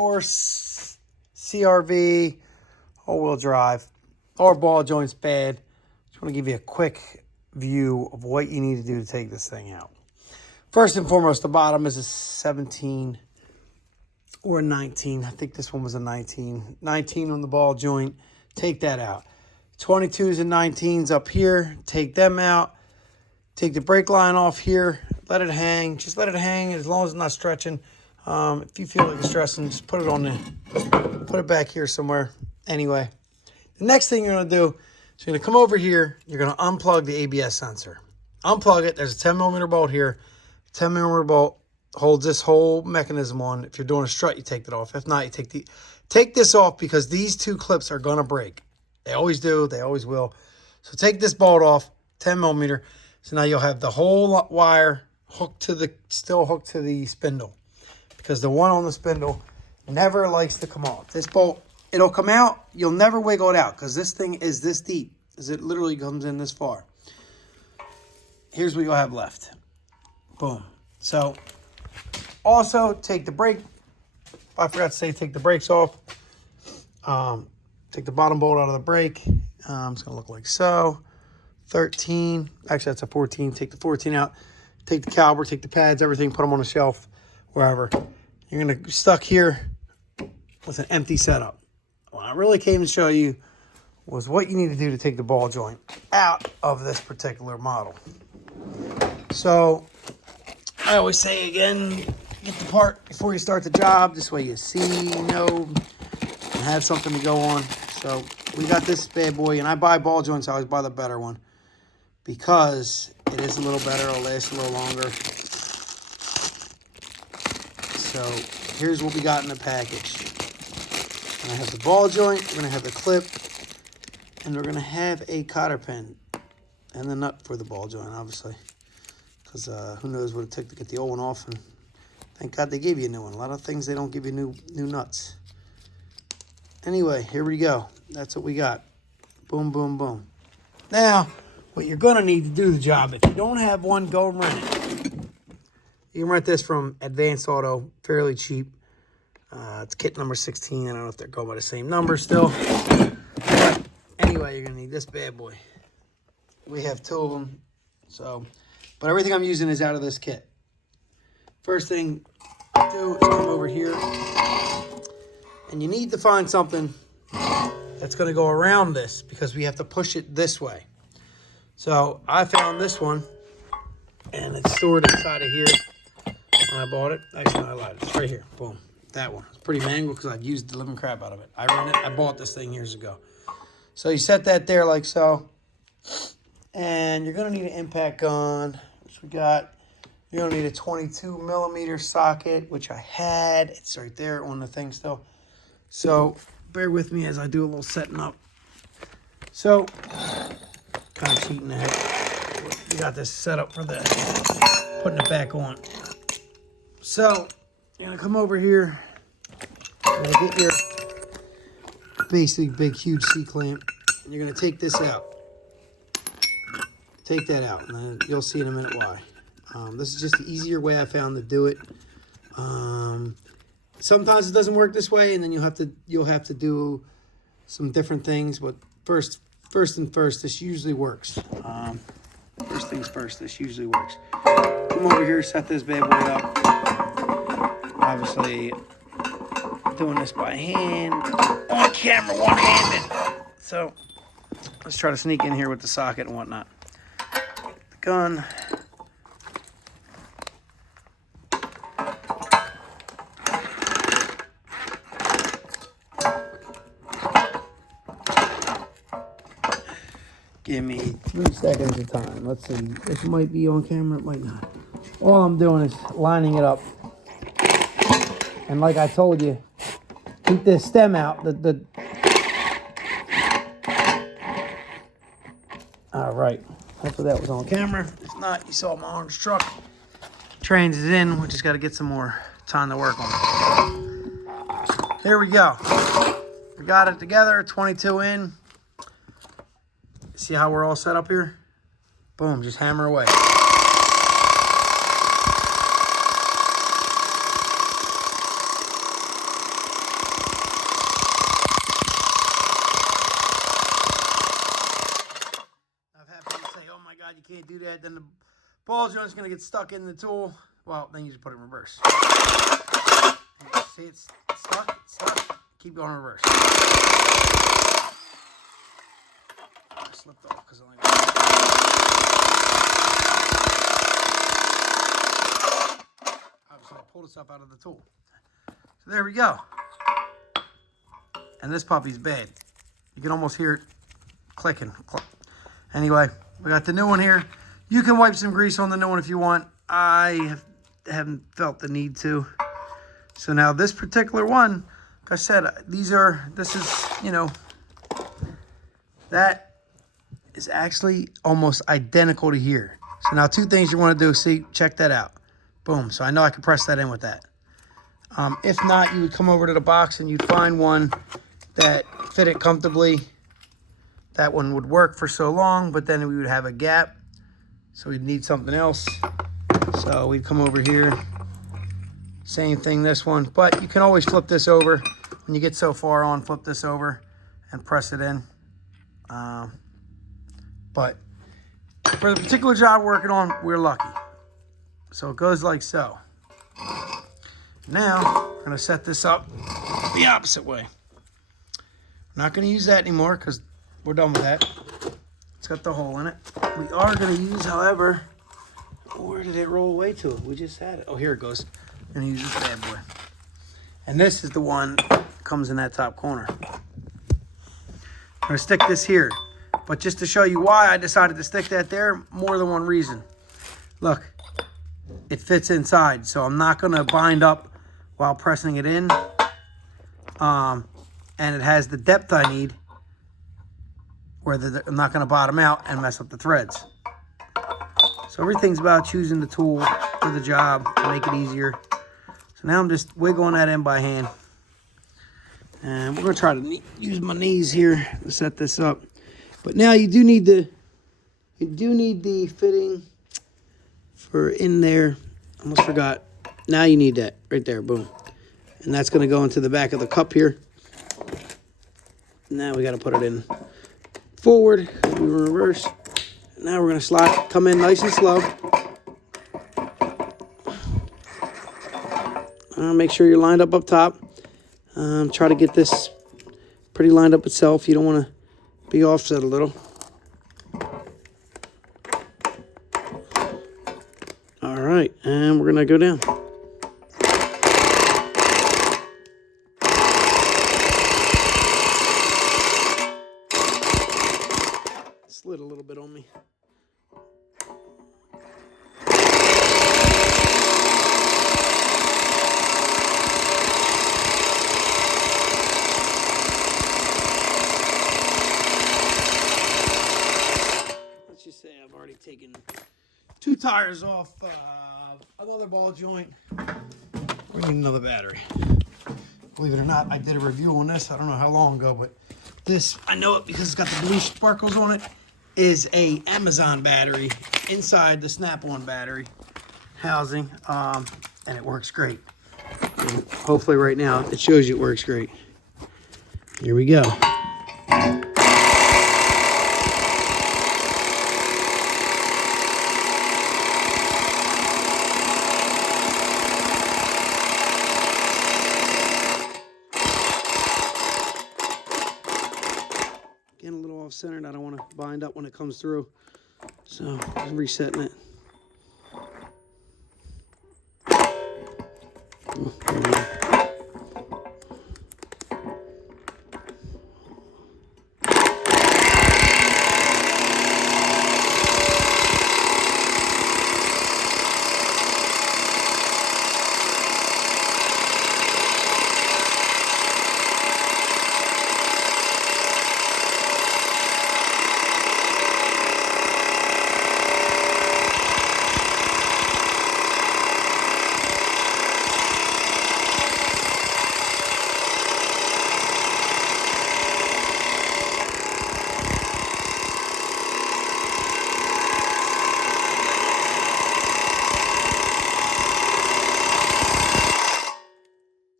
or CRV, all-wheel drive, or ball joints bad. Just want to give you a quick view of what you need to do to take this thing out. First and foremost, the bottom is a 17 or a 19. I think this one was a 19. 19 on the ball joint. Take that out. 22s and 19s up here. Take them out. Take the brake line off here. Let it hang. Just let it hang as long as it's not stretching. If you feel like it's stressing, just put it on there. Put it back here somewhere. Anyway, the next thing you're going to do is you're going to come over here. You're going to unplug the ABS sensor. Unplug it. There's a 10 millimeter bolt here. 10 millimeter bolt holds this whole mechanism on. If you're doing a strut, you take that off. If not, you take this off because these two clips are going to break. They always do. They always will. So take this bolt off, 10 millimeter. So now you'll have the whole wire still hooked to the spindle, because the one on the spindle never likes to come off. This bolt, it'll come out. You'll never wiggle it out because this thing is this deep, as it literally comes in this far. Here's what you'll have left. Boom. So also take the brake. I forgot to say take the brakes off. Take the bottom bolt out of the brake. It's going to look like so. 13. Actually, that's a 14. Take the 14 out. Take the caliper, take the pads, everything, put them on a shelf, wherever. You're going to be stuck here with an empty setup. What I really came to show you was what you need to do to take the ball joint out of this particular model. So I always say again, get the part before you start the job. This way you see, know, and have something to go on. So we got this bad boy, and I buy ball joints. I always buy the better one because it is a little better. It'll last a little longer. So here's what we got in the package. We're going to have the ball joint. We're going to have the clip. And we're going to have a cotter pin and the nut for the ball joint, obviously. Because who knows what it took to get the old one off. And thank God they gave you a new one. A lot of things, they don't give you new nuts. Anyway, here we go. That's what we got. Boom, boom, boom. Now, what you're going to need to do the job, if you don't have one, go rent it. You can rent this from Advanced Auto, fairly cheap. It's kit number 16. I don't know if they're going by the same number still. But anyway, you're going to need this bad boy. We have two of them. But everything I'm using is out of this kit. First thing to do is come over here. And you need to find something that's going to go around this because we have to push it this way. So I found this one, and it's stored inside of here when I bought it. Actually, I lied. It's right here. Boom. That one. It's pretty mangled because I've used the living crap out of it. I bought this thing years ago. So you set that there like so. And you're going to need an impact gun, which we got. You're going to need a 22 millimeter socket, which I had. It's right there on the thing still. So bear with me as I do a little setting up. So, kind of cheating there. We got this set up for this. Putting it back on. So, you're going to come over here. You're going to get your basically big, huge C-clamp. And you're going to take this out. Take that out. And then you'll see in a minute why. This is just the easier way I found to do it. Sometimes it doesn't work this way, and then you'll have to do some different things. But first, this usually works. First things first, this usually works. Come over here, set this bad boy up. Obviously, doing this by hand, on camera, one-handed. So let's try to sneak in here with the socket and whatnot. The gun. Give me 3 seconds of time. Let's see. This might be on camera. It might not. All I'm doing is lining it up. And like I told you, keep this stem out. All right. Hopefully that was on camera. If not, you saw my orange truck. Trains is in. We just got to get some more time to work on it. There we go. We got it together. 22 in. See how we're all set up here? Boom, just hammer away. God you can't do that, then the ball joint's going to get stuck in the tool. Well, then you just put it in reverse. See, it's stuck, it's stuck. Keep going in reverse. I slipped off because I only obviously I pulled stuff out of the tool. So there we go. And this puppy's bad. You can almost hear it clicking. Anyway, we got the new one here. You can wipe some grease on the new one if you want. I haven't felt the need to. So now this particular one, like I said, this is, you know, that is actually almost identical to here. So now two things you want to do. See, check that out. Boom. So I know I can press that in with that. If not, you would come over to the box and you'd find one that fit it comfortably. That one would work for so long, but then we would have a gap. So we'd need something else. So we'd come over here. Same thing, this one. But you can always flip this over. When you get so far on, flip this over and press it in. But for the particular job we're working on, we're lucky. So it goes like so. Now, we're going to set this up the opposite way. I'm not going to use that anymore because we're done with that. It's got the hole in it. We are going to use, however, where did it roll away to? We just had it. Oh, here it goes. I'm going to use this bad boy. And this is the one that comes in that top corner. I'm going to stick this here. But just to show you why I decided to stick that there, more than one reason. Look, it fits inside, so I'm not going to bind up while pressing it in. And it has the depth I need where I'm not going to bottom out and mess up the threads. So everything's about choosing the tool for the job to make it easier. So now I'm just wiggling that in by hand. And we're going to try to use my knees here to set this up. But now you do need the fitting for in there. Almost forgot. Now you need that right there. Boom. And that's going to go into the back of the cup here. Now we got to put it in forward. We were in reverse. And now we're going to slide, come in nice and slow. Make sure you're lined up top. Try to get this pretty lined up itself. You don't want to be offset a little. All right, and we're going to go down. Slid a little bit on me. Let's just say I've already taken 2 tires off another ball joint. We need another battery. Believe it or not, I did a review on this. I don't know how long ago, but this, I know it because it's got the blue sparkles on it, is a Amazon battery inside the Snap-on battery housing, and it works great. And hopefully right now it shows you it works great. Here we go. Getting a little off-centered. I don't want to bind up when it comes through. So, just resetting it.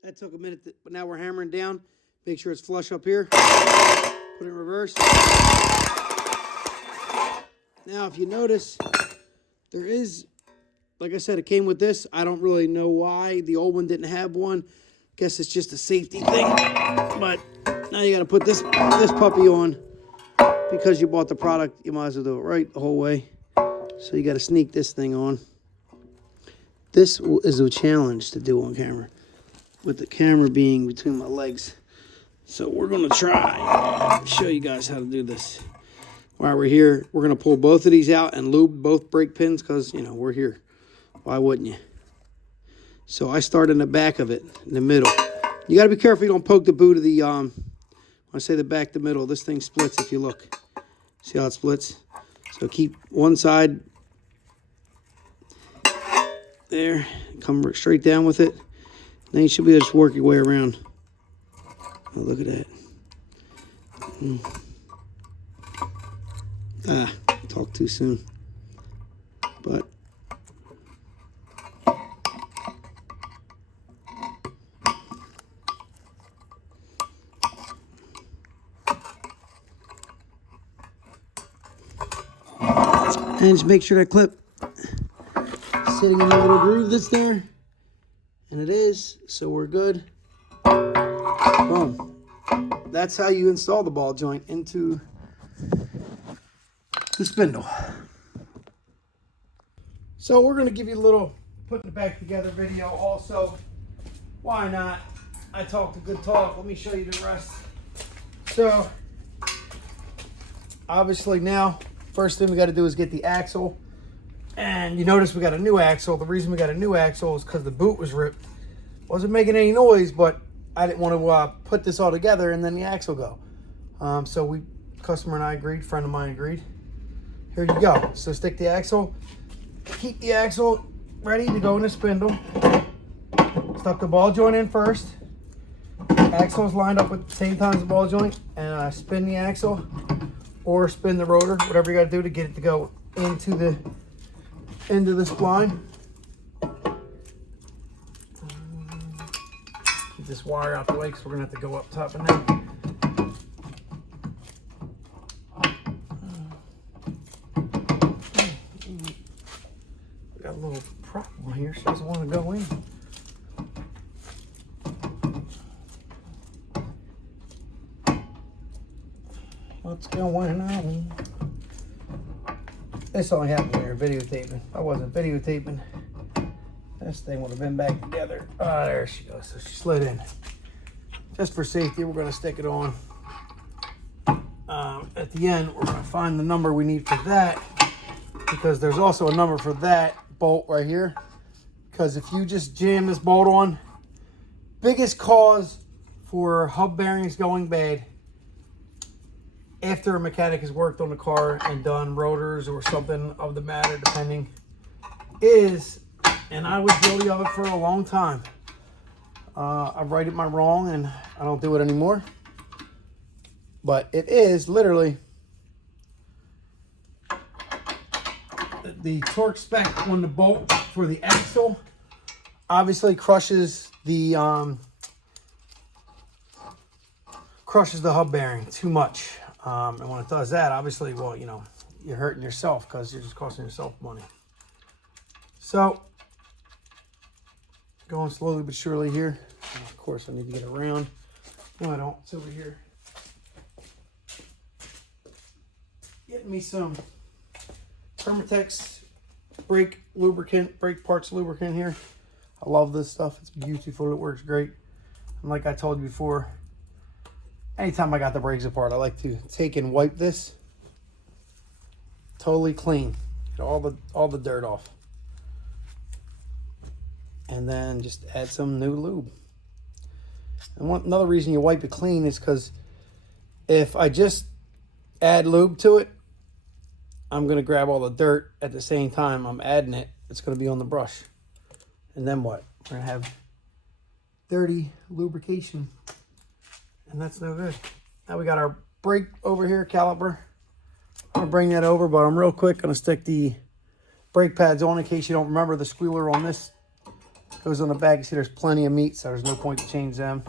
That took a minute, but now we're hammering down. Make sure it's flush up here. Put it in reverse. Now, if you notice, there is, like I said, it came with this. I don't really know why the old one didn't have one. Guess it's just a safety thing. But now you got to put this puppy on. Because you bought the product, you might as well do it right the whole way. So you got to sneak this thing on. This is a challenge to do on camera, with the camera being between my legs. So we're going to try show you guys how to do this. While we're here, we're going to pull both of these out and lube both brake pins because, you know, we're here. Why wouldn't you? So I start in the back of it, in the middle. You got to be careful you don't poke the boot of the, when I say the back, the middle, this thing splits if you look. See how it splits? So keep one side there, come straight down with it. Then you should be able to just work your way around. Oh, look at that. Talk too soon. But and just make sure that clip sitting in the little groove that's there. And it is, so we're good. Boom. That's how you install the ball joint into the spindle. So we're going to give you a little putting it back together video also. Why not? I talked a good talk. Let me show you the rest. So obviously now, first thing we got to do is get the axle. And you notice we got a new axle. The reason we got a new axle is because the boot was ripped. Wasn't making any noise, but I didn't want to put this all together and then the axle go. So customer and I agreed, friend of mine agreed. Here you go. So stick the axle, keep the axle ready to go in the spindle. Stuck the ball joint in first. Axle is lined up at the same time as the ball joint, and I spin the axle or spin the rotor, whatever you got to do to get it to go into the spline. Keep this wire out the way because we're gonna have to go up top of that. We got a little problem here. She doesn't want to go in. What's going on? This only happened when we were videotaping. I wasn't videotaping. This thing would have been back together. Ah, there she goes. So she slid in. Just for safety, we're going to stick it on. At the end, we're going to find the number we need for that, because there's also a number for that bolt right here. Because if you just jam this bolt on, biggest cause for hub bearings going bad after a mechanic has worked on the car and done rotors or something of the matter, depending, is, and I was guilty of it for a long time. I righted my wrong and I don't do it anymore. But it is literally the torque spec on the bolt for the axle obviously crushes the hub bearing too much. And when it does that, obviously, well, you know, you're hurting yourself because you're just costing yourself money. So, going slowly but surely here. And of course, I need to get around. No, I don't. It's over here. Getting me some Permatex brake lubricant, brake parts lubricant here. I love this stuff. It's beautiful. It works great. And like I told you before, anytime I got the brakes apart, I like to take and wipe this totally clean. Get all the dirt off. And then just add some new lube. And another reason you wipe it clean is because if I just add lube to it, I'm going to grab all the dirt at the same time I'm adding it. It's going to be on the brush. And then what? We're going to have dirty lubrication. And that's no good. Now we got our brake over here, caliper. I'm going to bring that over, but I'm real quick going to stick the brake pads on in case you don't remember. The squealer on this goes on the back. You see there's plenty of meat, so there's no point to change them.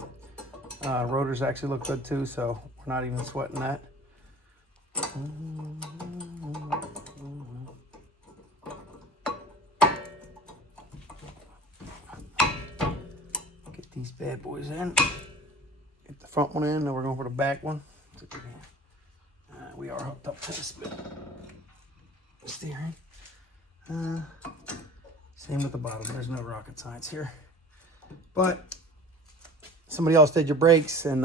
Rotors actually look good too, so we're not even sweating that. boys in. Get the front one in, and we're going for the back one. We are hooked up to the steering. Same with the bottom. There's no rocket science here. But somebody else did your brakes, and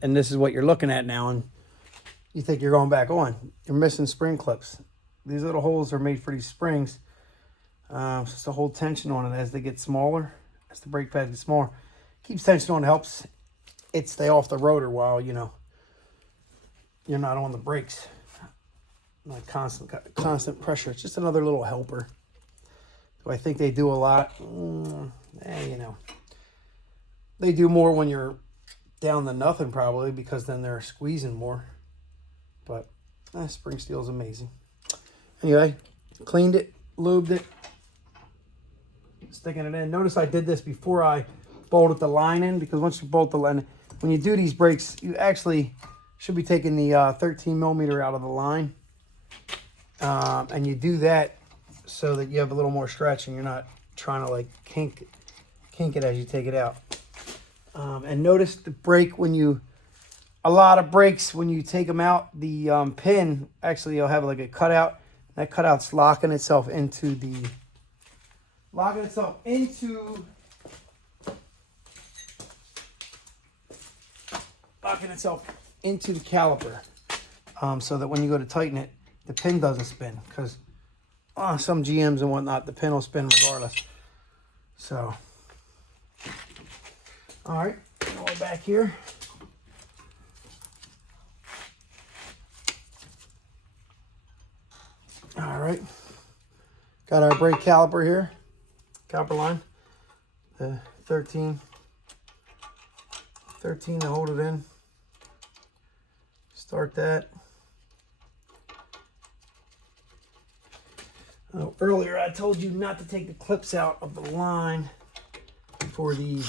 this is what you're looking at now, and you think you're going back on. You're missing spring clips. These little holes are made for these springs. Just to hold tension on it as they get smaller, as the brake pads get smaller. Keeps tension on, helps it stay off the rotor while, you know, you're not on the brakes. Like constant pressure. It's just another little helper. Do I think they do a lot? You know. They do more when you're down to nothing probably, because then they're squeezing more. But spring steel is amazing. Anyway, cleaned it, lubed it, sticking it in. Notice I did this before I bolted the line in, because once you bolt the line, when you do these brakes, you actually should be taking the 13 millimeter out of the line. And you do that so that you have a little more stretch and you're not trying to like kink it as you take it out. And notice the brake, a lot of brakes, when you take them out, the pin, actually you'll have like a cutout. That cutout's locking itself into the caliper, so that when you go to tighten it, the pin doesn't spin, because some GMs and whatnot, the pin will spin regardless. So, all right, now we're back here. All right, got our brake caliper here, caliper line, the 13 to hold it in. Start that. Earlier I told you not to take the clips out of the line for the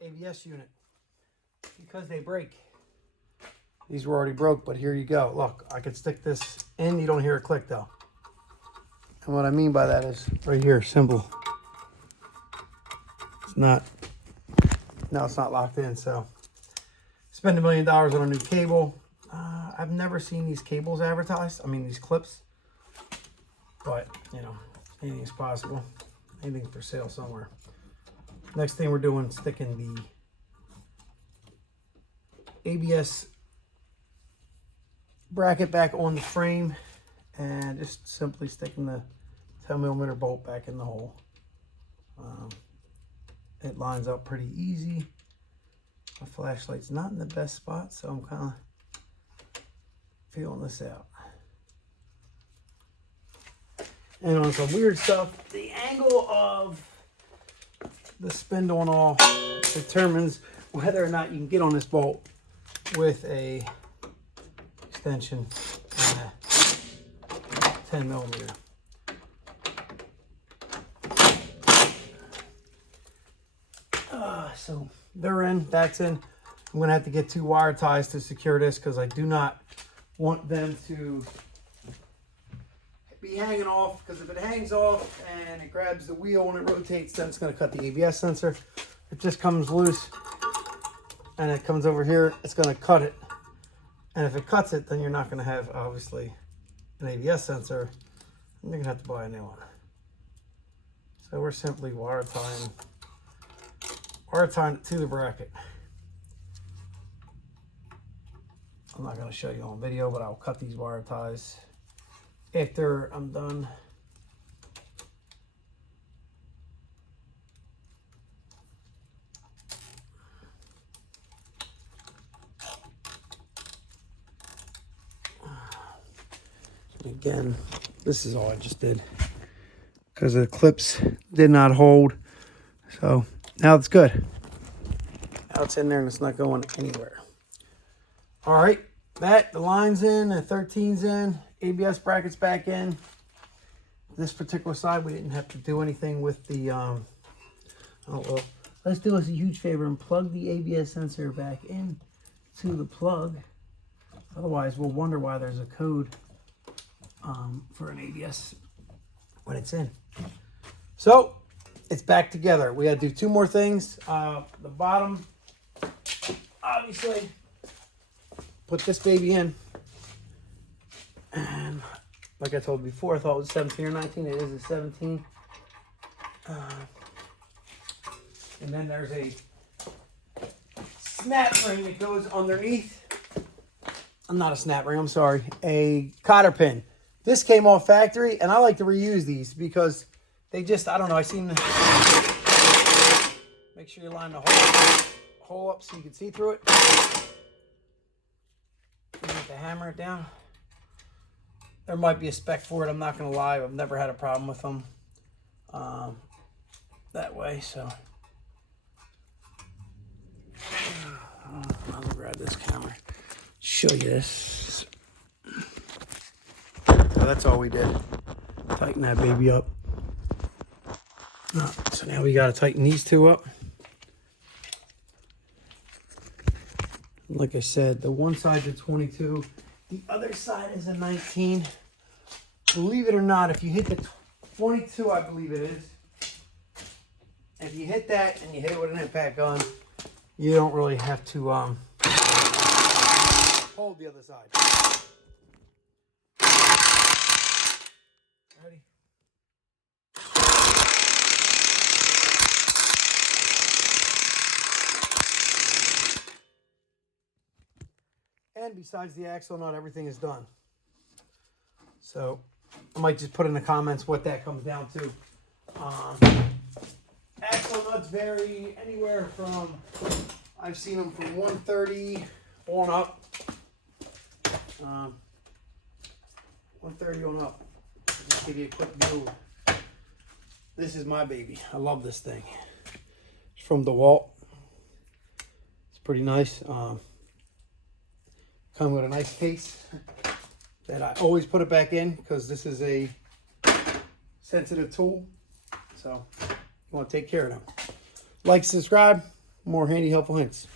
ABS unit because they break. These were already broke, but here you go. Look, I could stick this in. You don't hear a click though. And what I mean by that is right here, simple. It's not locked in. So spend $1 million on a new cable. I've never seen these cables advertised. I mean, these clips. But, you know, anything's possible. Anything's for sale somewhere. Next thing we're doing, sticking the ABS bracket back on the frame, and just simply sticking the 10 millimeter bolt back in the hole. It lines up pretty easy. My flashlight's not in the best spot, so I'm kind of feeling this out. And on some weird stuff, the angle of the spindle and all determines whether or not you can get on this bolt with a extension and a 10 millimeter. So they're in, that's in. I'm gonna have to get 2 wire ties to secure this because I do not want them to be hanging off, because if it hangs off and it grabs the wheel and it rotates, then it's going to cut the ABS sensor. If it just comes loose and it comes over here, it's going to cut it. And if it cuts it, then you're not going to have, obviously, an ABS sensor, and you're going to have to buy a new one. So we're simply wire tying it to the bracket. I'm not going to show you on video, but I'll cut these wire ties after I'm done. Again, this is all I just did because the clips did not hold. So now it's good. Now it's in there and it's not going anywhere. All right, the line's in, the 13's in. ABS brackets back in. This particular side, we didn't have to do anything with the, let's do us a huge favor and plug the ABS sensor back in to the plug. Otherwise, we'll wonder why there's a code for an ABS when it's in. So, it's back together. We got to do 2 more things. The bottom, obviously, put this baby in. And like I told you before, I thought it was 17 or 19. It is a 17. And then there's a snap ring that goes underneath. Not a snap ring, I'm sorry. A cotter pin. This came off factory, and I like to reuse these because they just, I don't know, I seen the... Make sure you line the hole up so you can see through it. You have to hammer it down. There might be a spec for it, I'm not going to lie. I've never had a problem with them that way, so... I'll grab this camera, show you this. So that's all we did. Tighten that baby up. So now we got to tighten these 2 up. Like I said, the one side's a 22. The other side is a 19. Believe it or not, if you hit the 22, I believe it is. If you hit that and you hit it with an impact gun, you don't really have to hold the other side. Ready? And besides the Axil nut, everything is done. So I might just put in the comments what that comes down to. Axil nuts vary anywhere from, I've seen them from 130 on up. 130 on up. Just give you a quick view. This is my baby. I love this thing. It's from DeWalt. It's pretty nice. Come with a nice case that I always put it back in because this is a sensitive tool. So you want to take care of them. Like, subscribe, more handy, helpful hints.